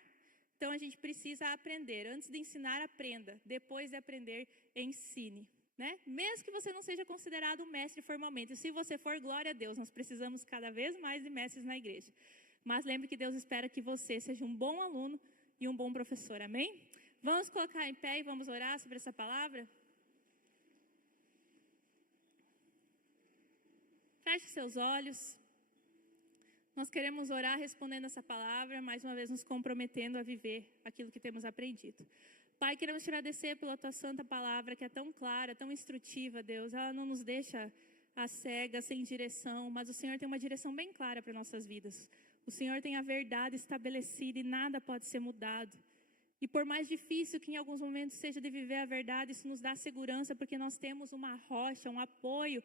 Então, a gente precisa aprender. Antes de ensinar, aprenda. Depois de aprender, ensine. Né? Mesmo que você não seja considerado um mestre formalmente. Se você for, glória a Deus. Nós precisamos cada vez mais de mestres na igreja. Mas lembre que Deus espera que você seja um bom aluno e um bom professor. Amém? Vamos colocar em pé e vamos orar sobre essa palavra? Feche seus olhos. Nós queremos orar respondendo essa palavra, mais uma vez nos comprometendo a viver aquilo que temos aprendido. Pai, queremos te agradecer pela tua santa palavra, que é tão clara, tão instrutiva, Deus. Ela não nos deixa a cega, sem direção, mas o Senhor tem uma direção bem clara para nossas vidas. O Senhor tem a verdade estabelecida e nada pode ser mudado. E por mais difícil que em alguns momentos seja de viver a verdade, isso nos dá segurança, porque nós temos uma rocha, um apoio.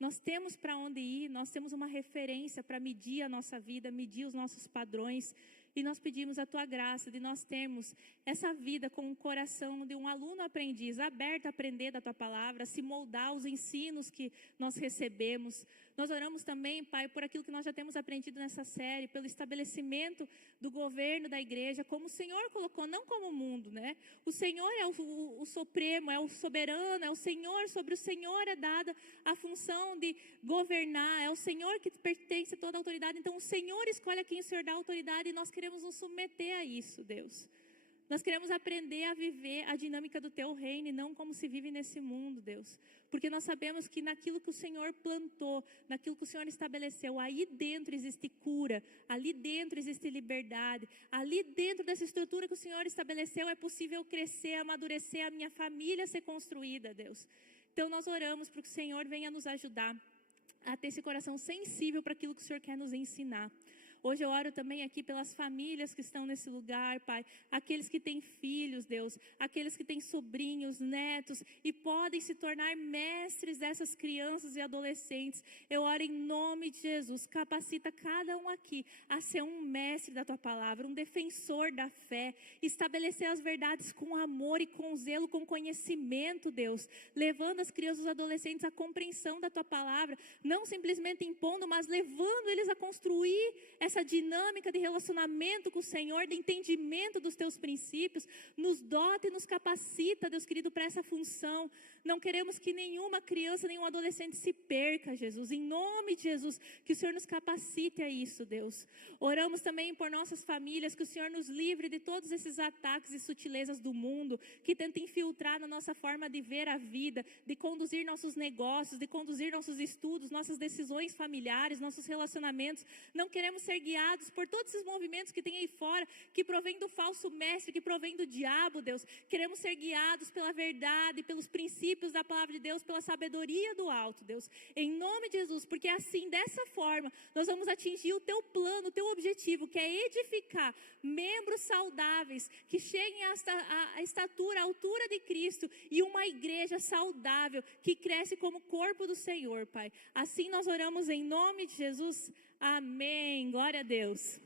Nós temos para onde ir, nós temos uma referência para medir a nossa vida, medir os nossos padrões. E nós pedimos a tua graça de nós termos essa vida com o coração de um aluno aprendiz, aberto a aprender da tua palavra, a se moldar aos ensinos que nós recebemos. Nós oramos também, Pai, por aquilo que nós já temos aprendido nessa série, pelo estabelecimento do governo da igreja, como o Senhor colocou, não como o mundo, né? O Senhor é o supremo, é o soberano, é o Senhor, sobre o Senhor é dada a função de governar, é o Senhor que pertence a toda a autoridade. Então o Senhor escolhe a quem o Senhor dá autoridade e nós queremos nos submeter a isso, Deus. Nós queremos aprender a viver a dinâmica do teu reino e não como se vive nesse mundo, Deus. Porque nós sabemos que naquilo que o Senhor plantou, naquilo que o Senhor estabeleceu, aí dentro existe cura, ali dentro existe liberdade, ali dentro dessa estrutura que o Senhor estabeleceu é possível crescer, amadurecer, a minha família ser construída, Deus. Então nós oramos para que o Senhor venha nos ajudar a ter esse coração sensível para aquilo que o Senhor quer nos ensinar. Hoje eu oro também aqui pelas famílias que estão nesse lugar, Pai. Aqueles que têm filhos, Deus. Aqueles que têm sobrinhos, netos. E podem se tornar mestres dessas crianças e adolescentes. Eu oro em nome de Jesus. Capacita cada um aqui a ser um mestre da Tua palavra. Um defensor da fé. Estabelecer as verdades com amor e com zelo, com conhecimento, Deus. Levando as crianças e os adolescentes à compreensão da Tua palavra. Não simplesmente impondo, mas levando eles a construir essa dinâmica de relacionamento com o Senhor, de entendimento dos teus princípios, nos dota e nos capacita, Deus querido, para essa função. Não queremos que nenhuma criança, nenhum adolescente se perca, Jesus. Em nome de Jesus, que o Senhor nos capacite a isso, Deus. Oramos também por nossas famílias, que o Senhor nos livre de todos esses ataques e sutilezas do mundo, que tentam infiltrar na nossa forma de ver a vida, de conduzir nossos negócios, de conduzir nossos estudos, nossas decisões familiares, nossos relacionamentos. Não queremos ser guiados por todos esses movimentos que tem aí fora, que provém do falso mestre, que provém do diabo, Deus. Queremos ser guiados pela verdade, pelos princípios da palavra de Deus, pela sabedoria do alto, Deus. Em nome de Jesus, porque assim, dessa forma, nós vamos atingir o teu plano, o teu objetivo, que é edificar membros saudáveis, que cheguem à estatura, à altura de Cristo, e uma igreja saudável, que cresce como corpo do Senhor, Pai. Assim nós oramos em nome de Jesus. Amém. Glória a Deus.